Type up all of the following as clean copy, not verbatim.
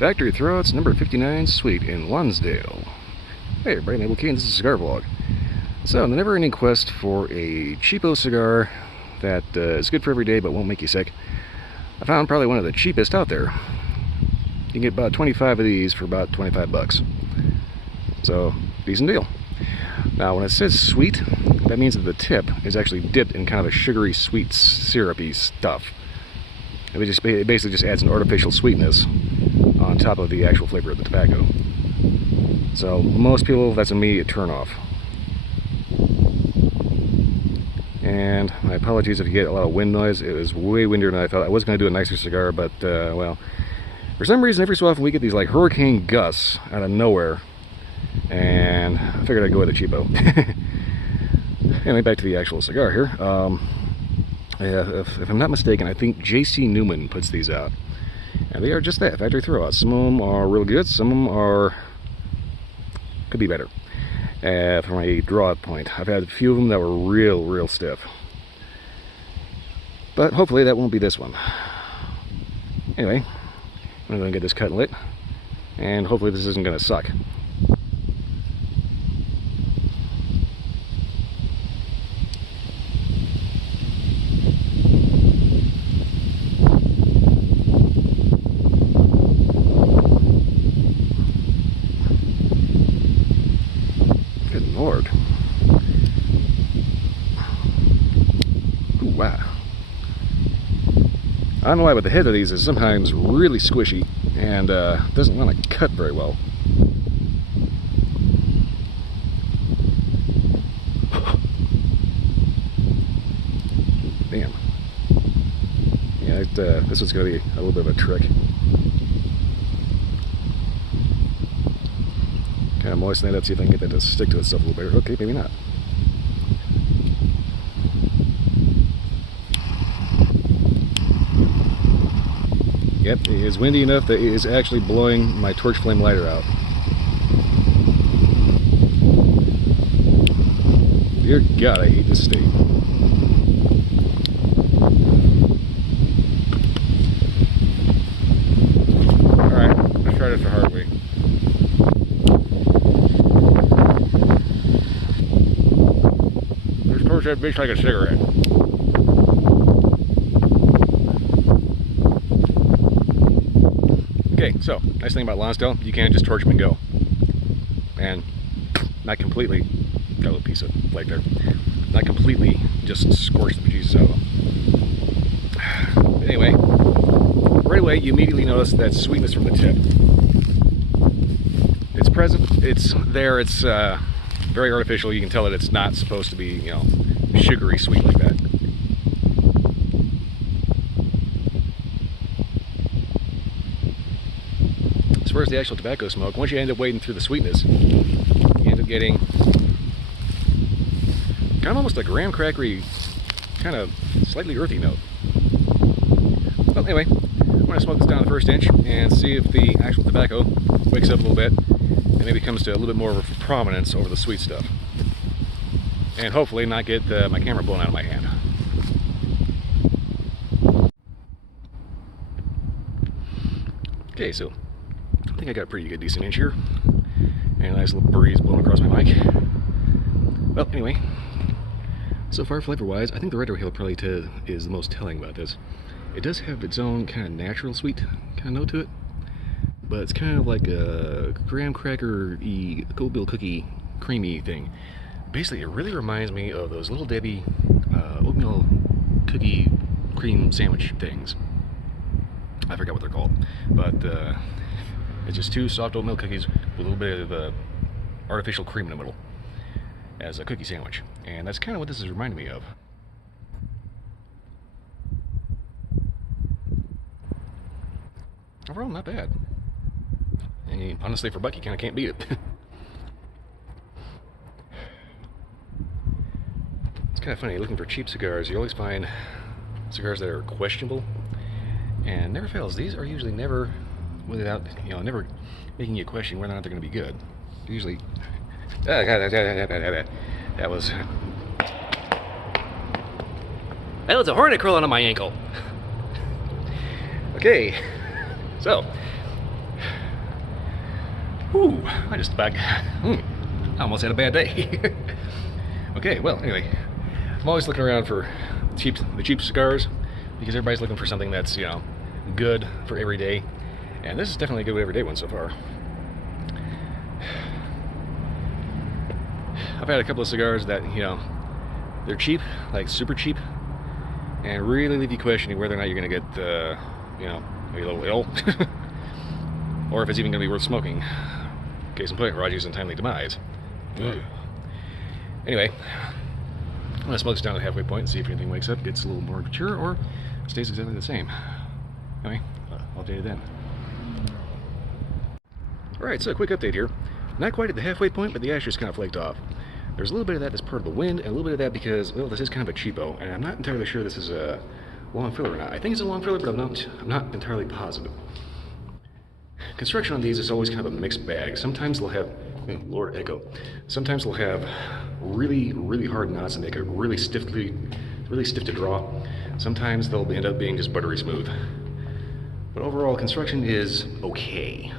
Factory Throwouts number 59 Suite in Lonsdale. Hey everybody, Mabel Kane, this is a cigar vlog. So, the never-ending quest for a cheapo cigar that is good for every day but won't make you sick. I found probably one of the cheapest out there. You can get about 25 of these for about 25 bucks. So, decent deal. Now, when it says sweet, that means that the tip is actually dipped in kind of a sugary, sweet, syrupy stuff. It basically just adds an artificial sweetness on top of the actual flavor of the tobacco. So most people, that's an immediate turn-off. And my apologies if you get a lot of wind noise. It was way windier than I thought. I was going to do a nicer cigar, but well, for some reason every so often we get these like hurricane gusts out of nowhere, and I figured I'd go with a cheapo. Anyway, back to the actual cigar here. Yeah, if I'm not mistaken, I think J.C. Newman puts these out. And they are just that, factory throwouts. Some of them are real good, some of them are... could be better. From a draw point. I've had a few of them that were real stiff. But hopefully that won't be this one. Anyway, I'm going to get this cut and lit. And hopefully this isn't going to suck. Lord. Ooh, wow. I don't know why, but the head of these is sometimes really squishy and doesn't want to cut very well. Damn. Yeah, this is going to be a little bit of a trick. Kind of moisten that up, see if I can get that to stick to itself a little better. Okay, maybe not. Yep, it is windy enough that it is actually blowing my torch flame lighter out. Dear God, I hate this state. Alright, let's try this the hard way. Torch that bitch like a cigarette. Okay, so nice thing about Lonsdale, you can just torch them and go, and not completely. Got a little piece of flake there. Not completely just scorch the bejesus out of them. Anyway, right away you immediately notice that sweetness from the tip. It's present. It's there. It's very artificial. You can tell that it's not supposed to be, you know, sugary sweet like that. As far as the actual tobacco smoke, once you end up wading through the sweetness, you end up getting kind of almost a graham crackery, kind of slightly earthy note. Well, anyway, I'm going to smoke this down the first inch and see if the actual tobacco wakes up a little bit and maybe comes to a little bit more of a prominence over the sweet stuff. And hopefully not get my camera blown out of my hand. Okay, so I think I got a pretty good decent inch here. And a nice little breeze blowing across my mic. Well, anyway, so far flavor-wise, I think the red hill probably is the most telling about this. It does have its own kind of natural sweet kind of note to it, but it's kind of like a graham cracker-y, oatmeal cookie creamy thing. Basically, it really reminds me of those Little Debbie oatmeal cookie cream sandwich things. I forgot what they're called, but it's just two soft oatmeal cookies with a little bit of artificial cream in the middle as a cookie sandwich, and that's kind of what this is reminding me of. Overall, not bad. And honestly, for buck, you kind of can't beat it. It's kind of funny, looking for cheap cigars, you always find cigars that are questionable, and never fails. These are usually never, without, you know, never making you question whether or not they're going to be good. They're usually, that was a hornet crawling on my ankle. Okay, so Ooh, I just back. I almost had a bad day. Okay, well, anyway, I'm always looking around for the cheap cigars because everybody's looking for something that's, you know, good for every day. And this is definitely a good everyday one so far. I've had a couple of cigars that, you know, they're cheap, like super cheap, and really leave you questioning whether or not you're going to get, you know, maybe a little ill, or if it's even going to be worth smoking. Case in point, Raju's untimely demise. Anyway, I'm going to smoke this down to the halfway point and see if anything wakes up, gets a little more mature, or stays exactly the same. Anyway, I'll update it then. Alright, so a quick update here. Not quite at the halfway point, but the ash just kind of flaked off. There's a little bit of that that's part of the wind, and a little bit of that because, well, this is kind of a cheapo, and I'm not entirely sure this is a long filler or not. I think it's a long filler, but I'm not entirely positive. Construction on these is always kind of a mixed bag. Sometimes they'll have, Lord Echo, sometimes they'll have really, really hard knots and make it really stiff to draw. Sometimes they'll end up being just buttery smooth. But overall, construction is okay.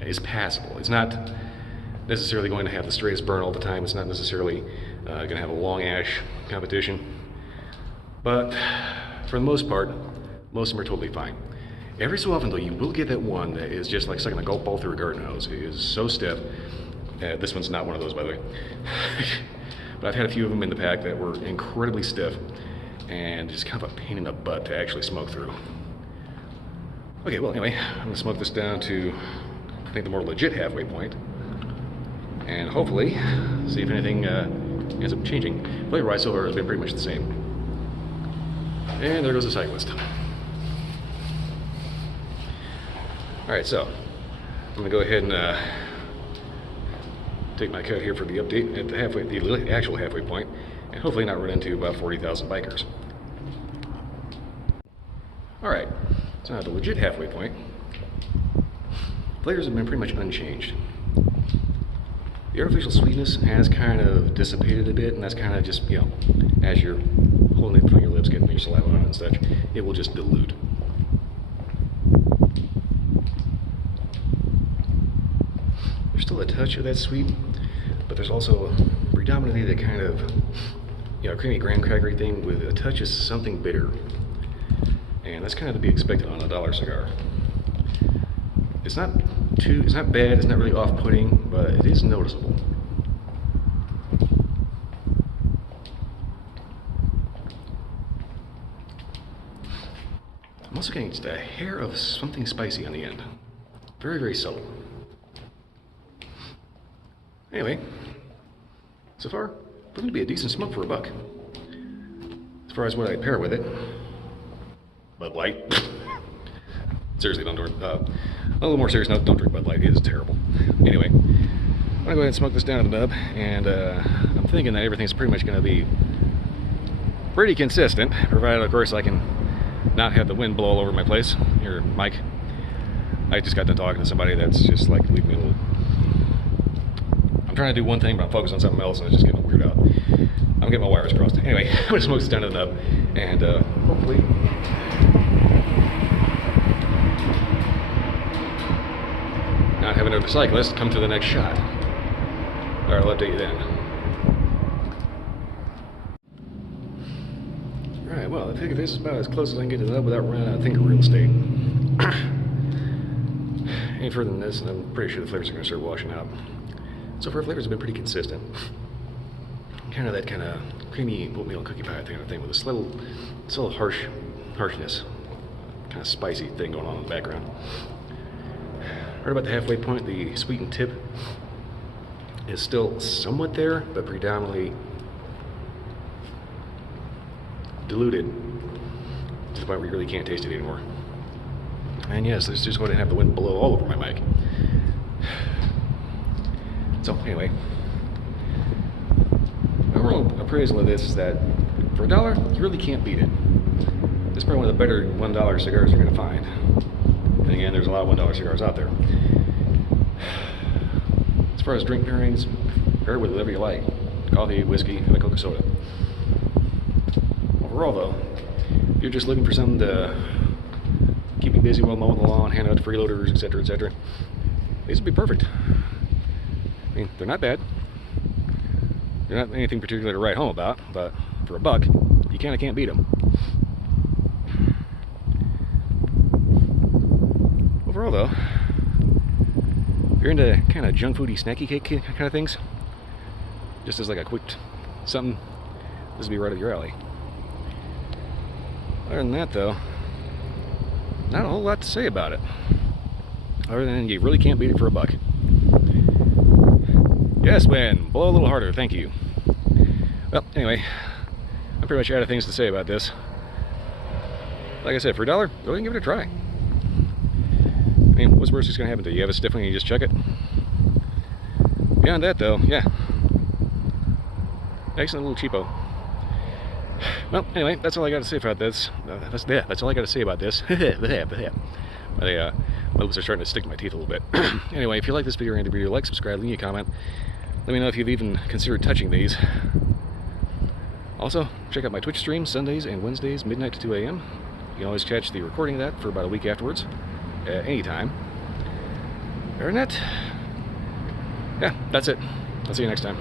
It's passable. It's not necessarily going to have the straightest burn all the time. It's not necessarily going to have a long ash competition. But for the most part, most of them are totally fine. Every so often, though, you will get that one that is just like sucking a golf ball through a garden hose. It is so stiff. This one's not one of those, by the way. But I've had a few of them in the pack that were incredibly stiff and just kind of a pain in the butt to actually smoke through. Okay, well, anyway, I'm going to smoke this down to, I think, the more legit halfway point, and hopefully see if anything ends up changing. Flavor-wise, so far has been pretty much the same. And there goes the cyclist. Alright, so I'm going to go ahead and take my cut here for the update at the actual halfway point, and hopefully not run into about 40,000 bikers. Alright, so now at the legit halfway point, flavors have been pretty much unchanged. The artificial sweetness has kind of dissipated a bit, and that's kind of just, you know, as you're holding it between your lips, getting your saliva on it and such, it will just dilute. There's still a touch of that sweet, but there's also predominantly that kind of, you know, creamy graham crackery thing with a touch of something bitter. And that's kind of to be expected on a dollar cigar. It's not bad, it's not really off-putting, but it is noticeable. I'm also getting just a hair of something spicy on the end. Very, very subtle. Anyway, so far, looking to be a decent smoke for a buck. As far as what I pair with it, Bud Light. Seriously, don't drink. A little more serious note, don't drink Bud Light. It is terrible. Anyway, I'm gonna go ahead and smoke this down to the nub, and I'm thinking that everything's pretty much gonna be pretty consistent, provided, of course, I can not have the wind blow all over my place. Here, Mike. I just got done talking to somebody that's just like leaving me a little. I'm trying to do one thing, but I'm focused on something else, and it's just getting weird out. I'm getting my wires crossed. Anyway, I'm gonna smoke this down to the nub, and hopefully. Not having another cyclist come to the next shot. Alright, I'll update you then. Alright, well, I think this is about as close as I can get to the nub without running out of thinker real estate. Any further than this, and I'm pretty sure the flavors are going to start washing out. So far, flavors have been pretty consistent. Kind of that kind of creamy oatmeal cookie pie kind of thing with a little harshness, kind of spicy thing going on in the background. Right about the halfway point, the sweetened tip is still somewhat there, but predominantly diluted to the point where you really can't taste it anymore. And yes, let's just go ahead and have the wind blow all over my mic. So anyway, my overall appraisal of this is that for $1, you really can't beat it. It's probably one of the better $1 cigars you're going to find. And again, there's a lot of $1 cigars out there. As far as drink pairings, pair it with whatever you like. Coffee, whiskey, and a Coca soda. Overall though, if you're just looking for something to keep you busy while mowing the lawn, handing out to freeloaders, etc., etc., these would be perfect. I mean, they're not bad. They're not anything particular to write home about, but for $1, you kind of can't beat them. Overall, though, if you're into kind of junk foody, snacky cake kind of things, just as like a quick something, this would be right up your alley. Other than that, though, not a whole lot to say about it. Other than you really can't beat it for $1. Yes, man, blow a little harder, thank you. Well, anyway, I'm pretty much out of things to say about this. Like I said, for $1, go ahead and give it a try. I mean, what's worse is going to happen to you? You have a stiff one and you just chuck it? Beyond that, though, yeah. Excellent little cheapo. Well, anyway, that's all I got to say about this. That's all I got to say about this. My lips are starting to stick to my teeth a little bit. Anyway, if you like this video or any video, like, subscribe, leave me a comment. Let me know if you've even considered touching these. Also, check out my Twitch streams Sundays and Wednesdays, midnight to 2 a.m. You can always catch the recording of that for about a week afterwards, anytime. Other than that, yeah, that's it. I'll see you next time.